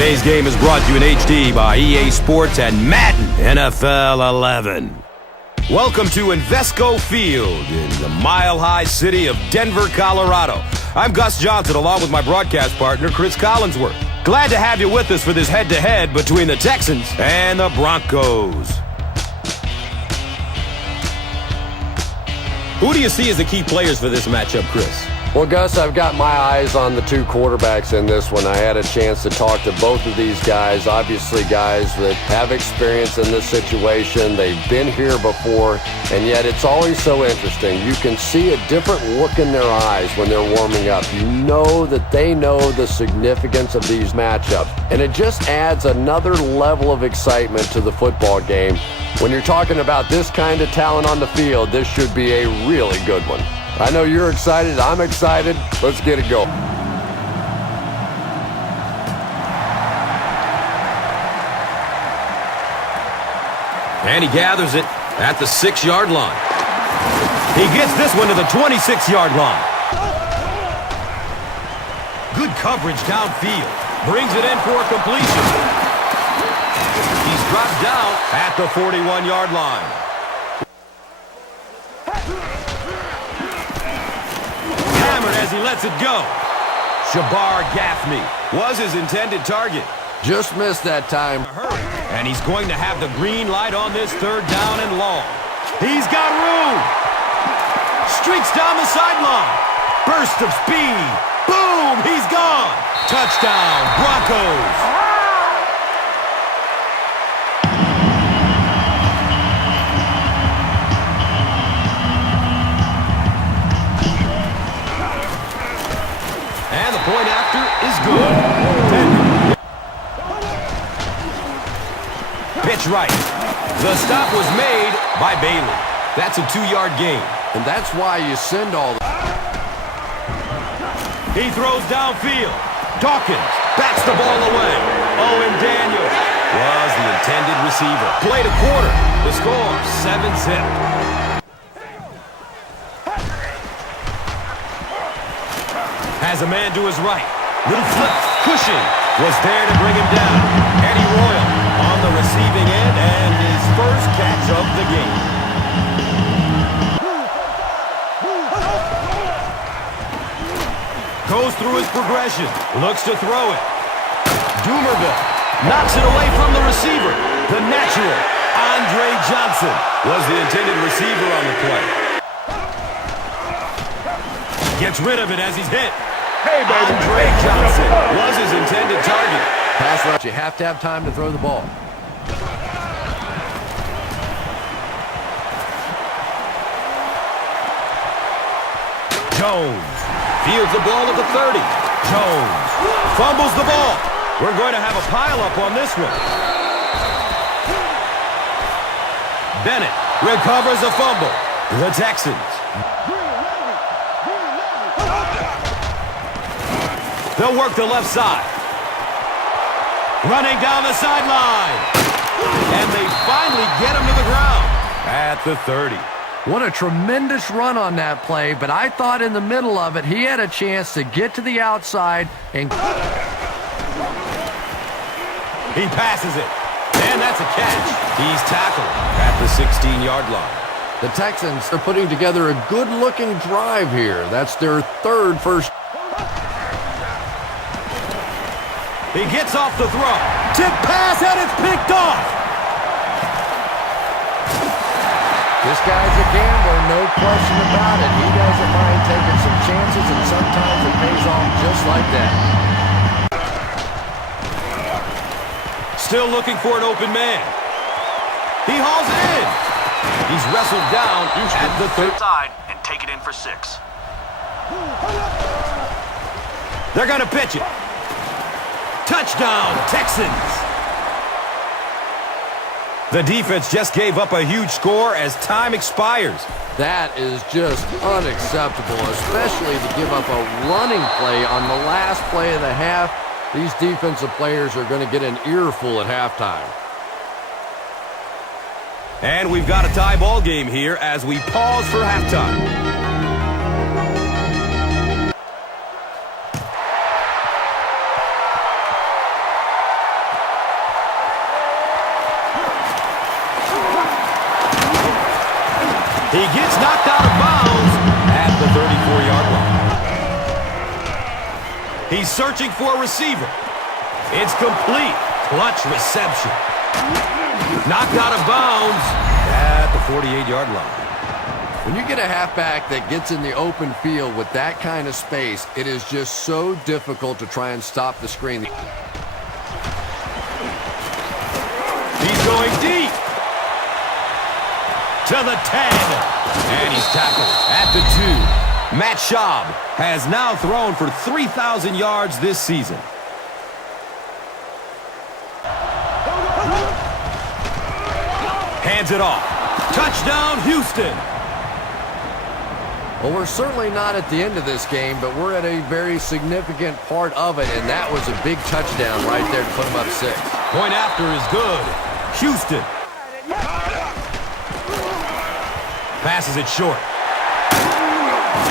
Today's game is brought to you in HD by EA Sports and Madden NFL 11. Welcome to Invesco Field in the mile-high city of Denver, Colorado. I'm Gus Johnson along with my broadcast partner, Chris Collinsworth. Glad to have you with us for this head-to-head between the Texans and the Broncos. Who do you see as the key players for this matchup, Chris? Well, Gus, I've got my eyes on the two quarterbacks in this one. I had a chance to talk to both of these guys, obviously guys that have experience in this situation. They've been here before, and yet it's always so interesting. You can see a different look in their eyes when they're warming up. You know that they know the significance of these matchups, and it just adds another level of excitement to the football game. When you're talking about this kind of talent on the field, this should be a really good one. I know you're excited. I'm excited. Let's get it going. And he gathers it at the 6-yard line. He gets this one to the 26-yard line. Good coverage downfield. Brings it in for a completion. He's dropped down at the 41-yard line. As he lets it go. Shabar Gaffney was his intended target. Just missed that time. And he's going to have the green light on this third down and long. He's got room. Streaks down the sideline. Burst of speed. Boom! He's gone. Touchdown, Broncos. And the point after is good. Pitch right. The stop was made by Bailey. That's a 2-yard gain. And that's why you send all the... He throws downfield. Dawkins bats the ball away. Owen Daniels was the intended receiver. Played a quarter. The score, 7-zip. Has a man to his right. Little flip. Cushing was there to bring him down. Eddie Royal on the receiving end and his first catch of the game. Goes through his progression. Looks to throw it. Doomerville knocks it away from the receiver. The natural Andre Johnson was the intended receiver on the play. Gets rid of it as he's hit. Hey, baby. Andre Johnson was his intended target. Pass rush. You have to have time to throw the ball. Jones fields the ball at the 30. Jones fumbles the ball. We're going to have a pileup on this one. Bennett recovers a fumble. The Texans. They'll work the left side. Running down the sideline. And they finally get him to the ground at the 30. What a tremendous run on that play, but I thought in the middle of it, he had a chance to get to the outside and... He passes it. And that's a catch. He's tackled at the 16-yard line. The Texans are putting together a good-looking drive here. That's their third first... He gets off the throw. Tip pass, and it's picked off. This guy's a gambler, no question about it. He doesn't mind taking some chances, and sometimes it pays off just like that. Still looking for an open man. He hauls it in. He's wrestled down at the third side and take it in for 6. They're going to pitch it. Touchdown, Texans! The defense just gave up a huge score as time expires. That is just unacceptable, especially to give up a running play on the last play of the half. These defensive players are going to get an earful at halftime. And we've got a tie ball game here as we pause for halftime. He gets knocked out of bounds at the 34-yard line. He's searching for a receiver. It's complete. Clutch reception. Knocked out of bounds at the 48-yard line. When you get a halfback that gets in the open field with that kind of space, it is just so difficult to try and stop the screen. He's going deep. To the 10. And he's tackled at the 2. Matt Schaub has now thrown for 3,000 yards this season. Hands it off. Touchdown, Houston. Well, we're certainly not at the end of this game, but we're at a very significant part of it, and that was a big touchdown right there to put them up 6. Point after is good. Houston. Passes it short.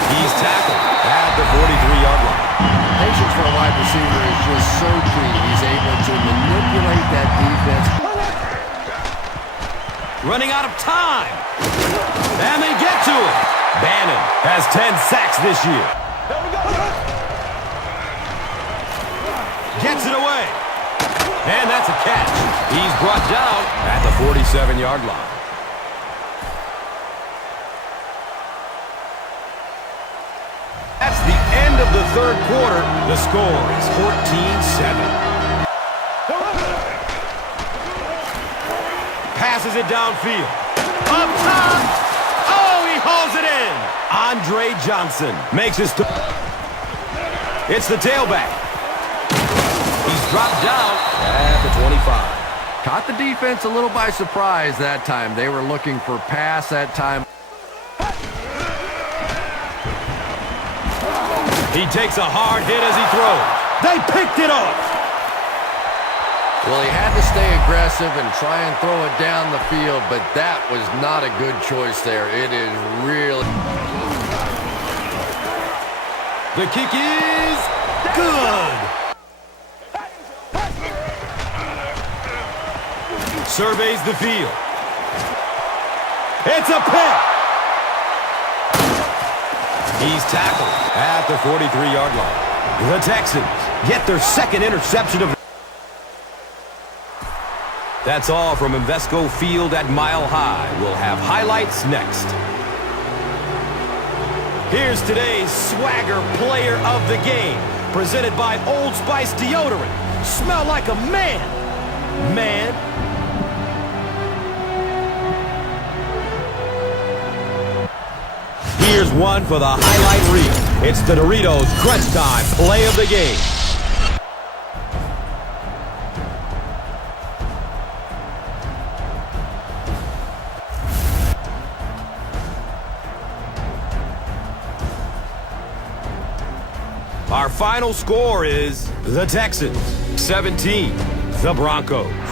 He's tackled at the 43-yard line. Patience for a wide receiver is just so key. He's able to manipulate that defense. Running out of time. And they get to it. Bannon has 10 sacks this year. Gets it away. And that's a catch. He's brought down at the 47-yard line. That's the end of the third quarter. The score is 14-7. Passes it downfield. Up top. Oh, he hauls it in. Andre Johnson makes his... It's the tailback. He's dropped down at the 25. Caught the defense a little by surprise that time. They were looking for pass that time. He takes a hard hit as he throws. They picked it off. Well, he had to stay aggressive and try and throw it down the field, but that was not a good choice there. It is really... The kick is good. Surveys the field. It's a pick. He's tackled at the 43-yard line. The Texans get their second interception of... That's all from Invesco Field at Mile High. We'll have highlights next. Here's today's Swagger Player of the Game, presented by Old Spice Deodorant. Smell like a man. Man. Here's one for the highlight reel. It's the Doritos Crunch Time Play of the Game. Our final score is the Texans 17, the Broncos.